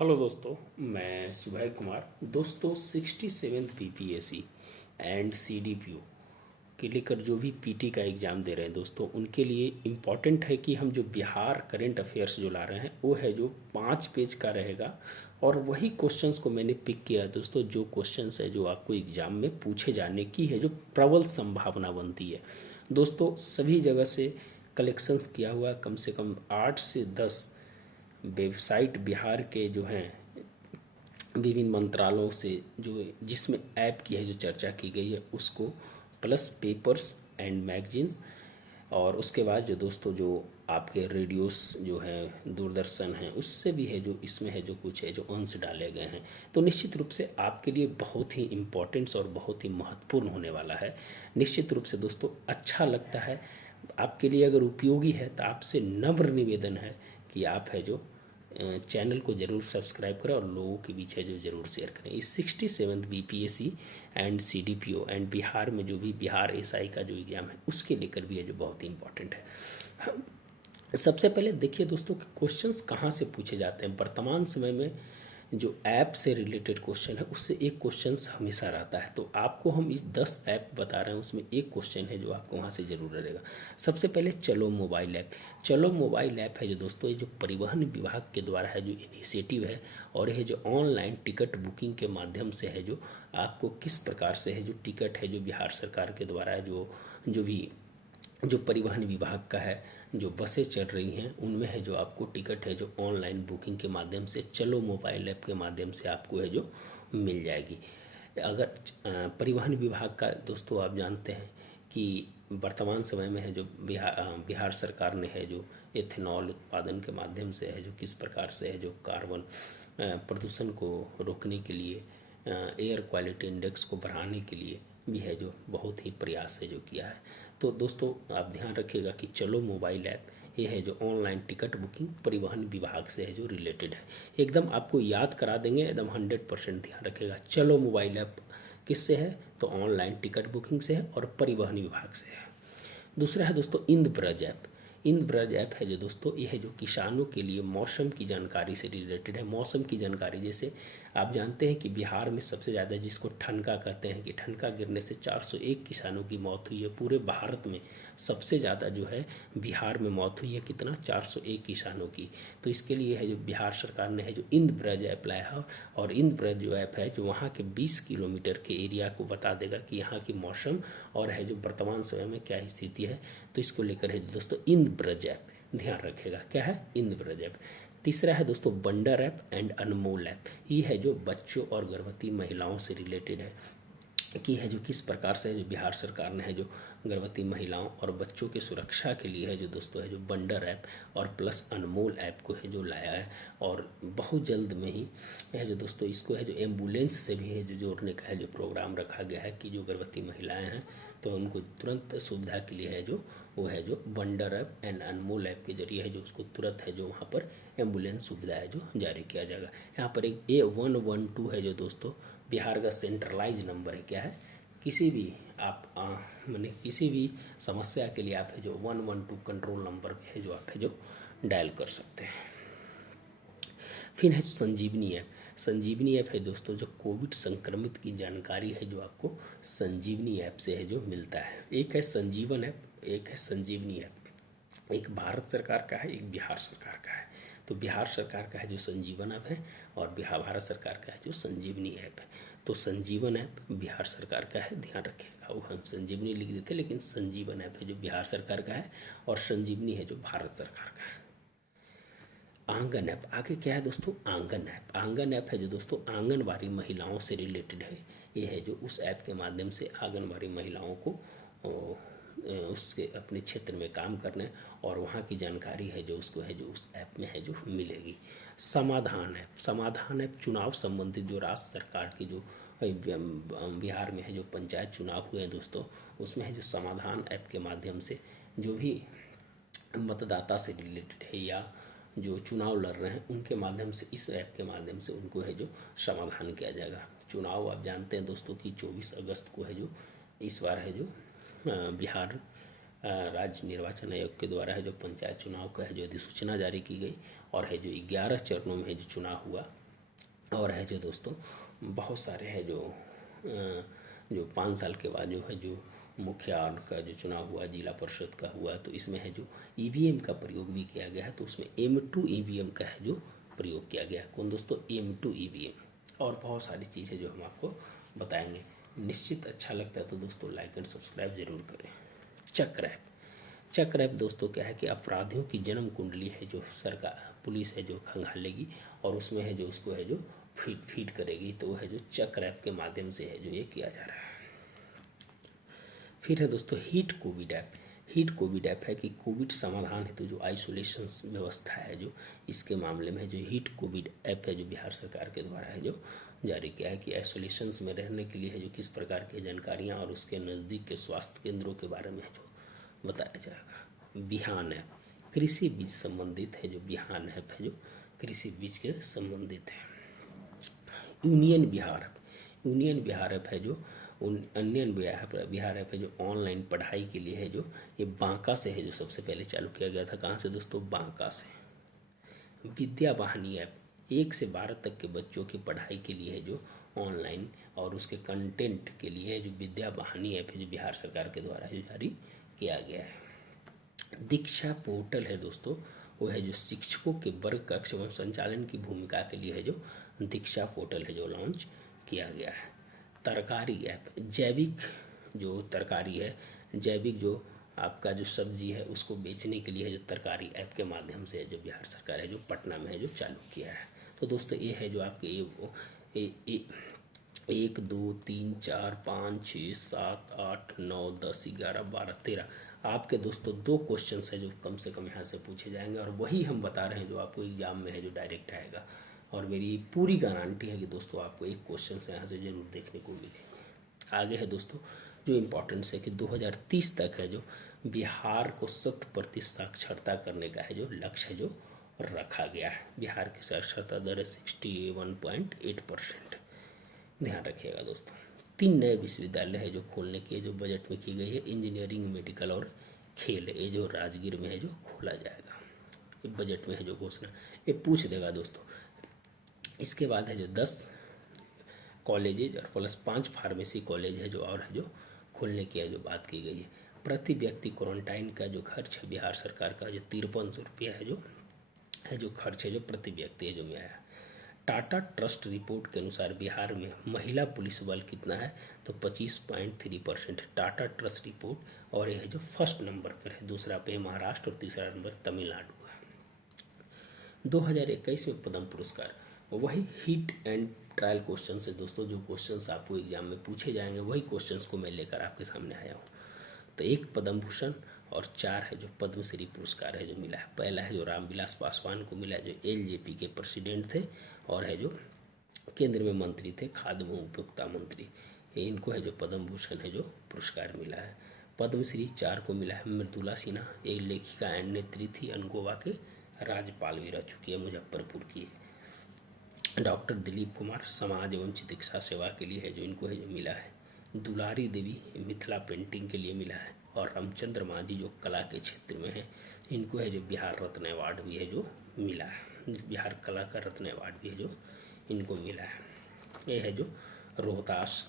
Hello दोस्तों, मैं सुबह कुमार। दोस्तों 67th बीपीएससी एंड सीडीपीओ के लेकर जो भी पीटी का एग्ज़ाम दे रहे हैं दोस्तों, उनके लिए इम्पॉर्टेंट है कि हम जो बिहार करंट अफेयर्स जो ला रहे हैं वो है जो 5 पेज का रहेगा। और वही क्वेश्चंस को मैंने पिक किया है दोस्तों, जो क्वेश्चंस है जो आपको एग्ज़ाम में पूछे जाने की है जो प्रबल संभावना बनती है। दोस्तों सभी जगह से कलेक्शंस किया हुआ कम से कम 8 से 10 वेबसाइट बिहार के जो हैं विभिन्न मंत्रालयों से जो जिसमें ऐप की है जो चर्चा की गई है उसको, प्लस पेपर्स एंड मैगजीन्स, और उसके बाद जो दोस्तों जो आपके रेडियोस जो हैं दूरदर्शन हैं उससे भी है जो इसमें है जो कुछ है जो अंश डाले गए हैं। तो निश्चित रूप से आपके लिए बहुत ही इम्पोर्टेंट्स और बहुत ही महत्वपूर्ण होने वाला है। निश्चित रूप से दोस्तों अच्छा लगता है, आपके लिए अगर उपयोगी है तो आपसे नम्र निवेदन है कि आप है जो चैनल को ज़रूर सब्सक्राइब करें और लोगों के बीच है जो ज़रूर शेयर करें। इस 67th BPSC and CDPO and Bihar में जो भी बिहार एसआई का जो एग्ज़ाम है उसके लेकर भी है जो बहुत ही इंपॉर्टेंट है। हम सबसे पहले देखिए दोस्तों कि क्वेश्चंस कहाँ से पूछे जाते हैं। वर्तमान समय में जो ऐप से रिलेटेड क्वेश्चन है उससे एक क्वेश्चन हमेशा रहता है। तो आपको हम इस 10 ऐप बता रहे हैं, उसमें एक क्वेश्चन है जो आपको वहाँ से ज़रूर रहेगा। सबसे पहले चलो मोबाइल ऐप। चलो मोबाइल ऐप है जो दोस्तों ये जो परिवहन विभाग के द्वारा है जो इनिशिएटिव है, और यह जो ऑनलाइन टिकट बुकिंग के माध्यम से है जो आपको किस प्रकार से है जो टिकट है जो बिहार सरकार के द्वारा है जो भी जो परिवहन विभाग का है जो बसें चल रही हैं उनमें है जो आपको टिकट है जो ऑनलाइन बुकिंग के माध्यम से चलो मोबाइल ऐप के माध्यम से आपको है जो मिल जाएगी। अगर परिवहन विभाग का दोस्तों आप जानते हैं कि वर्तमान समय में है जो बिहार सरकार ने है जो एथेनॉल उत्पादन के माध्यम से है जो किस प्रकार से है जो कार्बन प्रदूषण को रोकने के लिए, एयर क्वालिटी इंडेक्स को बढ़ाने के लिए भी है जो बहुत ही प्रयास है जो किया है। तो दोस्तों आप ध्यान रखिएगा कि चलो मोबाइल ऐप ये है जो ऑनलाइन टिकट बुकिंग परिवहन विभाग से है जो रिलेटेड है। एकदम आपको याद करा देंगे, एकदम 100% ध्यान रखिएगा। चलो मोबाइल ऐप किससे है तो ऑनलाइन टिकट बुकिंग से है और परिवहन विभाग से है। दूसरा है दोस्तों इंद्रब्रज ऐप। इंद्रब्रज ऐप है जो दोस्तों ये है जो किसानों के लिए मौसम की जानकारी से रिलेटेड है। मौसम की जानकारी जैसे आप जानते हैं कि बिहार में सबसे ज़्यादा जिसको ठनका कहते हैं कि ठनका गिरने से 401 किसानों की मौत हुई है। पूरे भारत में सबसे ज़्यादा जो है बिहार में मौत हुई है, कितना 401 किसानों की। तो इसके लिए है जो बिहार सरकार ने है जो इंद्रब्रज ऐप लाया है, और इंद्रब्रज जो ऐप है जो वहाँ के 20 किलोमीटर के एरिया को बता देगा कि यहाँ की मौसम और है जो वर्तमान समय में क्या स्थिति है। तो इसको लेकर है दोस्तों इंद्रब्रज ऐप, ध्यान रखेगा क्या है इंद्रब्रज ऐप। तीसरा है दोस्तों wonder app and Anmol app. ये है जो बच्चों और गर्भवती महिलाओं से रिलेटेड है कि है जो किस प्रकार से है जो बिहार सरकार ने है जो गर्भवती महिलाओं और बच्चों की सुरक्षा के लिए है जो दोस्तों है जो वंडर ऐप और प्लस अनमोल ऐप को है जो लाया है। और बहुत जल्द में ही है जो दोस्तों इसको है जो एम्बुलेंस से भी है जो जोड़ने का है जो प्रोग्राम रखा गया है कि जो गर्भवती महिलाएं हैं तो उनको तुरंत सुविधा के लिए है जो वो है जो wonder app and Anmol app के जरिए है जो उसको तुरंत है जो वहाँ पर एम्बुलेंस सुविधा है जो जारी किया जाएगा। यहाँ पर एक A112 है जो दोस्तों बिहार का सेंट्रलाइज नंबर है। क्या है, किसी भी आप मैंने किसी भी समस्या के लिए आप है जो 112 कंट्रोल नंबर पे है जो आप है जो डायल कर सकते हैं। फिर है संजीवनी ऐप। संजीवनी ऐप है दोस्तों जो कोविड संक्रमित की जानकारी है जो आपको संजीवनी ऐप से है जो मिलता है। एक है संजीवन ऐप, एक है संजीवनी ऐप। एक भारत सरकार का है, एक बिहार सरकार का है। तो बिहार सरकार का है जो संजीवन ऐप है और भारत सरकार का है जो संजीवनी ऐप है। तो संजीवन ऐप बिहार सरकार का है, ध्यान रखिएगा। वो हम संजीवनी लिख देते लेकिन संजीवन ऐप है जो बिहार सरकार का है और संजीवनी है जो भारत सरकार का है। आंगन ऐप, आगे क्या है दोस्तों आंगन ऐप। आंगन ऐप है जो दोस्तों आंगनवाड़ी महिलाओं से रिलेटेड है। ये है जो उस ऐप के माध्यम से आंगनवाड़ी महिलाओं को उसके अपने क्षेत्र में काम करने और वहाँ की जानकारी है जो उसको है जो उस ऐप में है जो मिलेगी। समाधान ऐप, समाधान ऐप चुनाव संबंधित जो राज्य सरकार की जो बिहार में है जो पंचायत चुनाव हुए हैं दोस्तों, उसमें है जो समाधान ऐप के माध्यम से जो भी मतदाता से रिलेटेड है या जो चुनाव लड़ रहे हैं उनके माध्यम से इस ऐप के माध्यम से उनको है जो समाधान किया जाएगा। चुनाव आप जानते हैं दोस्तों कि 24 अगस्त को है जो इस बार है जो बिहार राज्य निर्वाचन आयोग के द्वारा है जो पंचायत चुनाव का है जो अधिसूचना जारी की गई और है जो 11 चरणों में है जो चुनाव हुआ और है जो दोस्तों बहुत सारे हैं जो 5 साल के बाद जो है जो मुखिया का जो चुनाव हुआ, जिला परिषद का हुआ, तो इसमें है जो ईवीएम का प्रयोग भी किया गया है। तो उसमें M2 ईवीएम का है जो प्रयोग किया गया है। कौन दोस्तों? M2 EVM. और बहुत सारी चीज़ें जो हम आपको बताएंगे। निश्चित अच्छा लगता है तो दोस्तों लाइक एंड सब्सक्राइब जरूर करें। चक रैप दोस्तों क्या है कि अपराधियों की जन्म कुंडली है जो सरकार पुलिस है जो खंगालेगी और उसमें है जो उसको है जो फीड करेगी। तो वो है जो चक रैप के माध्यम से है जो ये किया जा रहा है। फिर है दोस्तों heat Covid app. Heat Covid app है कि कोविड समाधान हेतु जो आइसोलेशन व्यवस्था है जो इसके मामले में जो हीट कोविड ऐप है जो बिहार सरकार के द्वारा है जो जारी किया है कि आइसोलेशन में रहने के लिए है जो किस प्रकार की जानकारियाँ और उसके नज़दीक के स्वास्थ्य केंद्रों के बारे में है जो बताया जाएगा। बिहान ऐप कृषि बीज संबंधित है जो बिहान ऐप है जो कृषि बीज के संबंधित है। यूनियन बिहार ऐप है जो बिहार ऐप है जो ऑनलाइन पढ़ाई के लिए है जो ये बांका से है जो सबसे पहले चालू किया गया था। कहाँ से दोस्तों? बांका से। विद्या वाहिनी ऐप 1 से 12 तक के बच्चों की पढ़ाई के लिए है जो ऑनलाइन और उसके कंटेंट के लिए है जो विद्या वाहिनी ऐप है जो बिहार सरकार के द्वारा है जारी किया गया है। दीक्षा पोर्टल है दोस्तों, वो है जो शिक्षकों के वर्ग कक्ष एवं संचालन की भूमिका के लिए है जो दीक्षा पोर्टल है जो लॉन्च किया गया है। तरकारी ऐप जैविक जो तरकारी है, जैविक जो आपका जो सब्जी है उसको बेचने के लिए है जो तरकारी ऐप के माध्यम से है जो बिहार सरकार है जो पटना में है जो चालू किया है। तो दोस्तों ये है जो आपके 1 2 3 4 5 6 7 8 9 10 11 12 13 आपके दोस्तों 2 क्वेश्चन है जो कम से कम यहाँ से पूछे जाएंगे और वही हम बता रहे हैं जो आपको एग्जाम में है जो डायरेक्ट आएगा। और मेरी पूरी गारंटी है कि दोस्तों आपको एक क्वेश्चन से यहाँ से ज़रूर देखने को मिलेंगे। आगे है दोस्तों जो इम्पोर्टेंस है कि 2030 तक है जो बिहार को 100% साक्षरता करने का है जो लक्ष्य है जो रखा गया है। बिहार की साक्षरता दर है 61.8%। ध्यान रखिएगा दोस्तों। 3 नए विश्वविद्यालय है जो खोलने की जो बजट में की गई है। इंजीनियरिंग, मेडिकल और खेल ये जो राजगीर में है जो खोला जाएगा। ये बजट में है जो घोषणा ये पूछ देगा दोस्तों। इसके बाद है जो 10 कॉलेजेज और प्लस 5 फार्मेसी कॉलेज है जो और है जो खोलने की है जो बात की गई है। प्रति व्यक्ति क्वारंटाइन का जो खर्च है बिहार सरकार का जो 5300 रुपया है जो खर्च है जो प्रति व्यक्ति है जो में आया। टाटा ट्रस्ट रिपोर्ट के अनुसार बिहार में महिला पुलिस बल कितना है? तो 25.3% टाटा ट्रस्ट रिपोर्ट। और यह जो फर्स्ट नंबर पर है, दूसरा पे महाराष्ट्र और तीसरा नंबर तमिलनाडु है। 2021 में पद्म पुरस्कार वही हिट एंड ट्रायल क्वेश्चन है दोस्तों। जो क्वेश्चंस आपको एग्जाम में पूछे जाएंगे वही क्वेश्चंस को मैं लेकर आपके सामने आया हूँ। तो 1 पद्म भूषण और 4 है जो पद्मश्री पुरस्कार है जो मिला है। पहला है जो रामविलास पासवान को मिला जो LJP के प्रेसिडेंट थे और है जो केंद्र में मंत्री थे, खाद्य एवं उपभोक्ता मंत्री। इनको है जो पद्म भूषण है जो पुरस्कार मिला है। पद्मश्री 4 को मिला है मृदुला सिन्हा, एक लेखिका एंड नेत्री थी, गोवा के राज्यपाल भी रह चुकी है, मुजफ्फरपुर की। डॉक्टर दिलीप कुमार समाज एवं चिकित्सा सेवा के लिए है जो इनको है जो मिला है। दुलारी देवी मिथिला पेंटिंग के लिए मिला है। और रामचंद्र मांझी जो कला के क्षेत्र में है इनको है जो बिहार रत्न अवार्ड भी है जो मिला है। बिहार कला का रत्न अवार्ड भी है जो इनको मिला है। ये है जो रोहतास।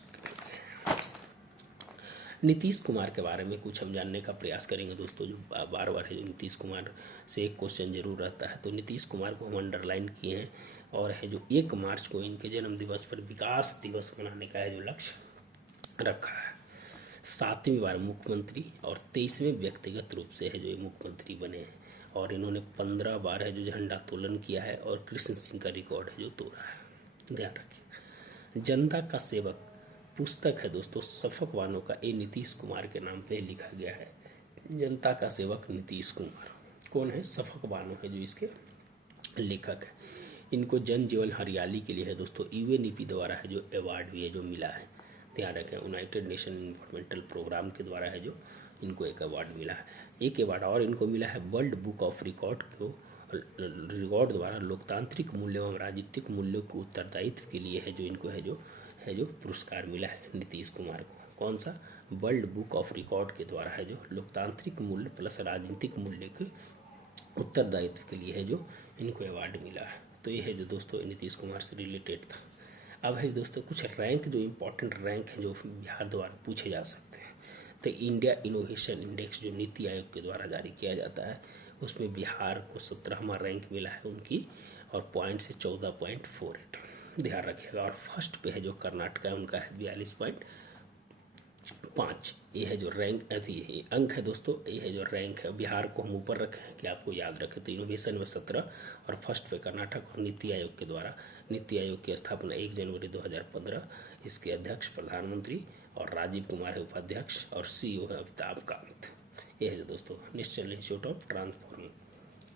नीतीश कुमार के बारे में कुछ हम जानने का प्रयास करेंगे दोस्तों। जो बार बार है जो नीतीश कुमार से एक क्वेश्चन जरूर रहता है। तो नीतीश कुमार को हम अंडरलाइन किए हैं और है जो 1 मार्च को इनके जन्म दिवस पर विकास दिवस मनाने का है जो लक्ष्य रखा है। 7वीं बार मुख्यमंत्री और 23वें व्यक्तिगत रूप से है जो ये मुख्यमंत्री बने हैं। और इन्होंने 15 बार है जो झंडोत्तोलन किया है और कृष्ण सिंह का रिकॉर्ड है जो तोड़ा है। ध्यान रखिए। जनता का सेवक पुस्तक है दोस्तों सफक वानों का, ये नीतीश कुमार के नाम पे लिखा गया है। जनता का सेवक नीतीश कुमार कौन है? सफक वानों है जो इसके लेखक है। इनको जन जीवन हरियाली के लिए है दोस्तों UNEP द्वारा है जो अवार्ड भी है जो मिला है। ध्यान रखें, यूनाइटेड नेशन इन्वायरमेंटल प्रोग्राम के द्वारा है जो इनको एक अवार्ड मिला है। एक अवार्ड और इनको मिला है वर्ल्ड बुक ऑफ रिकॉर्ड को रिकॉर्ड द्वारा लोकतांत्रिक मूल्य एवं राजनीतिक मूल्यों के उत्तरदायित्व के लिए है जो इनको है जो पुरस्कार मिला है नीतीश कुमार को। कौन सा? वर्ल्ड बुक ऑफ रिकॉर्ड के द्वारा है जो लोकतांत्रिक मूल्य प्लस राजनीतिक मूल्य के उत्तरदायित्व के लिए है जो इनको अवार्ड मिला है। तो ये है जो दोस्तों नीतीश कुमार से रिलेटेड था। अब है दोस्तों कुछ रैंक, जो इम्पोर्टेंट रैंक है जो बिहार द्वारा पूछे जा सकते हैं। तो इंडिया इनोवेशन इंडेक्स जो नीति आयोग के द्वारा जारी किया जाता है, उसमें बिहार को 17वां रैंक मिला है उनकी, और पॉइंट से 14.48 ध्यान रखिएगा। और फर्स्ट पे है जो कर्नाटक है, उनका है 42.5। ये है जो रैंक ये अंक है दोस्तों, ये है जो रैंक है। बिहार को हम ऊपर रखे हैं कि आपको याद रखें। तो इनोवेशन में 17 और फर्स्ट पे कर्नाटक, और नीति आयोग के द्वारा, नीति आयोग की स्थापना 1 जनवरी 2015। इसके अध्यक्ष प्रधानमंत्री और राजीव कुमार है उपाध्यक्ष, और CEO है अमिताभ कांत। ये है जो दोस्तों national institute of transforming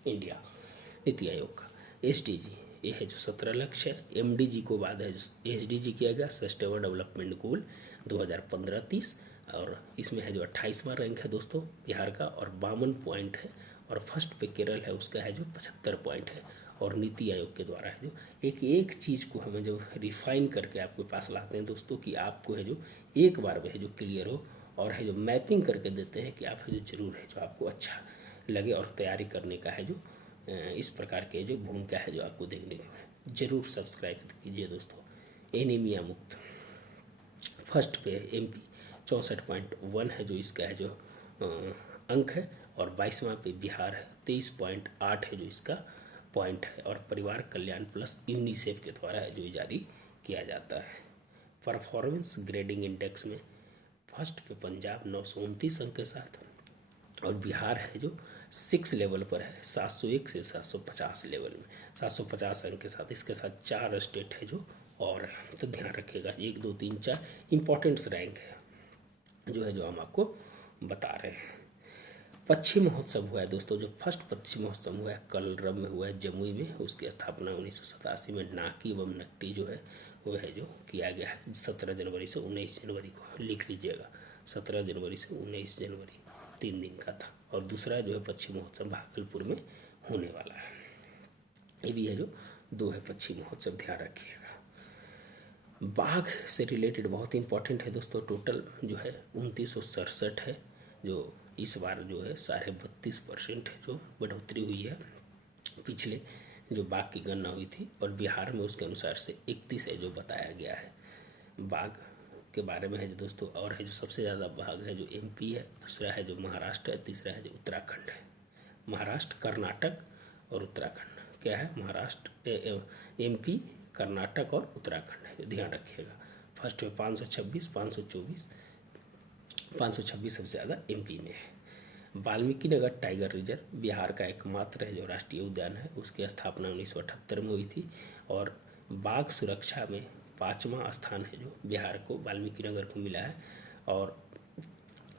India, NITI Aayog का। SDG ये है जो 17 लक्ष्य है। MDG को बाद है जो SDG किया गया, सस्टेनेबल डेवलपमेंट गोल 2015-30, और इसमें है जो 28वां रैंक है दोस्तों बिहार का, और 52 पॉइंट है। और फर्स्ट पे केरल है, उसका है जो 75 पॉइंट है। और नीति आयोग के द्वारा है जो एक एक चीज़ को हमें जो रिफाइन करके आपके पास लाते हैं दोस्तों, कि आपको है जो एक बार में है जो क्लियर हो, और है जो मैपिंग करके देते हैं कि आप है जो जरूर है जो आपको अच्छा लगे, और तैयारी करने का है जो इस प्रकार के जो भूमिका है जो आपको देखने को मिले। जरूर सब्सक्राइब कीजिए दोस्तों। एनीमिया मुक्त फर्स्ट पे MP 64.1 है जो इसका है जो अंक है, और 22वां पे बिहार है 23.8 है जो इसका पॉइंट है। और परिवार कल्याण प्लस यूनिसेफ के द्वारा है जो जारी किया जाता है। परफॉर्मेंस ग्रेडिंग इंडेक्स में फर्स्ट पे पंजाब 929 अंक के साथ, और बिहार है जो 6 लेवल पर है, 701 से 750 लेवल में, 750 अंक के साथ। इसके साथ 4 स्टेट है जो और है, तो ध्यान रखिएगा। 1 2 3 4 इम्पोर्टेंट्स रैंक है जो है जो हम आपको बता रहे हैं। पक्षी महोत्सव हुआ है दोस्तों, जो फर्स्ट पक्षी महोत्सव हुआ है कलरव में हुआ है, जमुई में। उसकी स्थापना 1987 में नाकी एवं नकटी जो है वो है जो किया गया है 17 जनवरी से 19 जनवरी को, लिख लीजिएगा। 17 जनवरी से 19 जनवरी 3 दिन का था। और दूसरा जो है पक्षी महोत्सव भागलपुर में होने वाला है। ये भी है जो 2 है पक्षी महोत्सव, ध्यान रखिएगा। बाघ से रिलेटेड बहुत इंपॉर्टेंट है दोस्तों। टोटल जो है 2967 है, जो इस बार जो है 32.5% है जो बढ़ोतरी हुई है पिछले जो बाघ की गणना हुई थी। और बिहार में उसके अनुसार से 31 है जो बताया गया है बाघ के बारे में है जो दोस्तों। और है जो सबसे ज़्यादा बाघ है जो MP है, दूसरा है जो महाराष्ट्र है, तीसरा है जो उत्तराखंड है। महाराष्ट्र, कर्नाटक और उत्तराखंड क्या है, महाराष्ट्र, MP, कर्नाटक और उत्तराखंड है, ध्यान रखिएगा। फर्स्ट में 526, 526 सबसे ज़्यादा MP में है। वाल्मीकि नगर टाइगर रिजर्व बिहार का एकमात्र है जो राष्ट्रीय उद्यान है, उसकी स्थापना 1978 में हुई थी। और बाघ सुरक्षा में 5वां स्थान है जो बिहार को, वाल्मीकि नगर को मिला है। और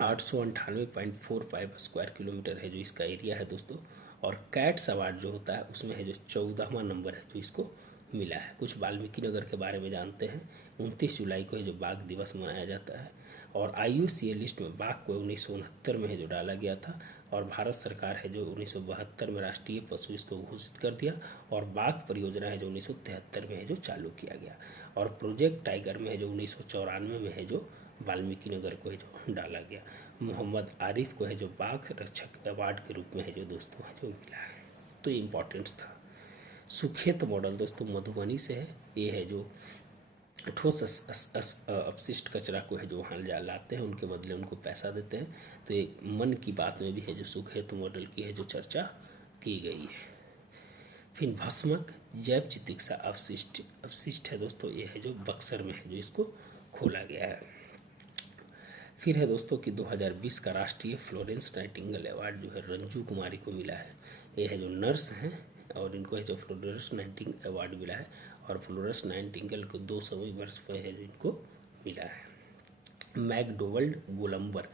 898.45 स्क्वायर किलोमीटर है जो इसका एरिया है दोस्तों। और कैट्स अवार्ड जो होता है उसमें है जो 14वां नंबर है जो इसको मिला है। कुछ वाल्मीकि नगर के बारे में जानते हैं। 29 जुलाई को है जो बाघ दिवस मनाया जाता है। और IUCN लिस्ट में बाघ को 1969 में है जो डाला गया था। और भारत सरकार है जो 1972 में राष्ट्रीय पशु इसको घोषित कर दिया। और बाघ परियोजना है जो 1973 में है जो चालू किया गया। और प्रोजेक्ट टाइगर में है जो 1994 में है जो वाल्मीकि नगर को है जो डाला गया। मोहम्मद आरिफ को है जो बाघ रक्षक अवार्ड के रूप में है जो दोस्तों है जो मिला है। तो ये इम्पोर्टेंट्स था। सुखेत मॉडल दोस्तों मधुबनी से है। ये है जो ठोस अपशिष्ट कचरा को है जो वहाँ लाते हैं, उनके बदले उनको पैसा देते हैं। तो ये मन की बात में भी है जो सुखेत मॉडल की है जो चर्चा की गई है। फिर भस्मक जैव चिकित्सा अपशिष्ट है दोस्तों, ये है जो बक्सर में है जो इसको खोला गया है। फिर है दोस्तों कि 2020 का राष्ट्रीय फ्लोरेंस नाइटिंगेल अवार्ड जो है रंजू कुमारी को मिला है। ये है जो नर्स हैं और इनको है जो फ्लोरेंस नाइटिंगेल अवार्ड मिला है। और फ्लोरेंस नाइटिंगेल को 200वें वर्ष पर है जो इनको मिला है। मैकडोवल्ड गोलंबर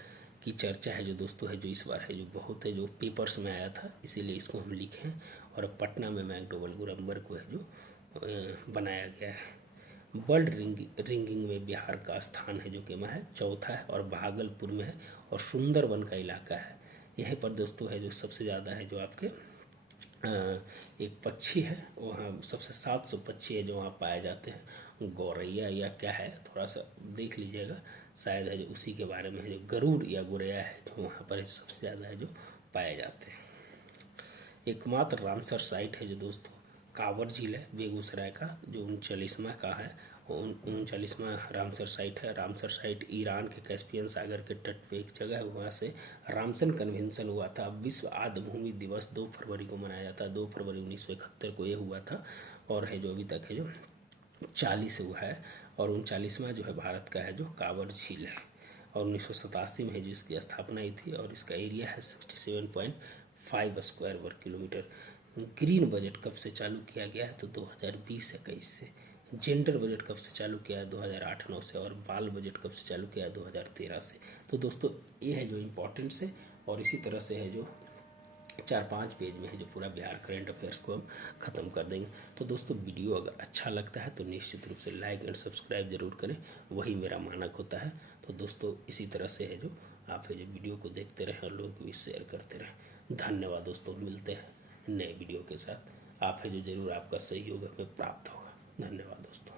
की चर्चा है जो दोस्तों है जो इस बार है जो बहुत है जो पेपर्स में आया था, इसीलिए इसको हम लिखे हैं। और पटना में मैकडोवल्ड गोलंबर को है जो बनाया गया है। वर्ल्ड रिंगिंग में बिहार का स्थान है जो कि है 4था है, और भागलपुर में है। और सुंदरबन का इलाका है, यहीं पर दोस्तों है जो सबसे ज़्यादा है जो आपके एक पक्षी है वहाँ, सबसे 700 पक्षी है जो वहाँ पाए जाते हैं। गौरैया या क्या है, थोड़ा सा देख लीजिएगा, शायद है जो उसी के बारे में है जो गरुड़ या गोरैया है जो वहाँ पर सबसे ज़्यादा है जो पाए जाते हैं। एकमात्र रामसर साइट है जो दोस्तों कांवर झील है बेगूसराय का, जो 39वां का है, 39वां रामसर साइट है। रामसर साइट ईरान के कैस्पियन सागर के तट पे एक जगह है, वहाँ से रामसन कन्वेंशन हुआ था। विश्व आर्द्र भूमि दिवस 2 फरवरी को मनाया जाता है, 2 फरवरी 1971 को ये हुआ था, और है जो अभी तक है जो 40 हुआ है। और 39वां जो है भारत का है जो कांवर झील है, और 1987 में है जो इसकी स्थापना हुई थी, और इसका एरिया है 67.5 स्क्वायर वर्ग किलोमीटर। ग्रीन बजट कब से चालू किया गया है तो 2020-21 से। जेंडर बजट कब से चालू किया है 2008-9 से, और बाल बजट कब से चालू किया है 2013 से। तो दोस्तों ये है जो इम्पोर्टेंट्स है, और इसी तरह से है जो 4-5 पेज में है जो पूरा बिहार करंट अफेयर्स को हम ख़त्म कर देंगे। तो दोस्तों वीडियो अगर अच्छा लगता है तो निश्चित रूप से लाइक एंड सब्सक्राइब जरूर करें, वही मेरा मानक होता है। तो दोस्तों इसी तरह से है जो आप है जो वीडियो को देखते रहें और लोगों को भी शेयर करते रहें। धन्यवाद दोस्तों, मिलते हैं नए वीडियो के साथ। आप है जो ज़रूर आपका सहयोग हमें प्राप्त होगा। धन्यवाद दोस्तों।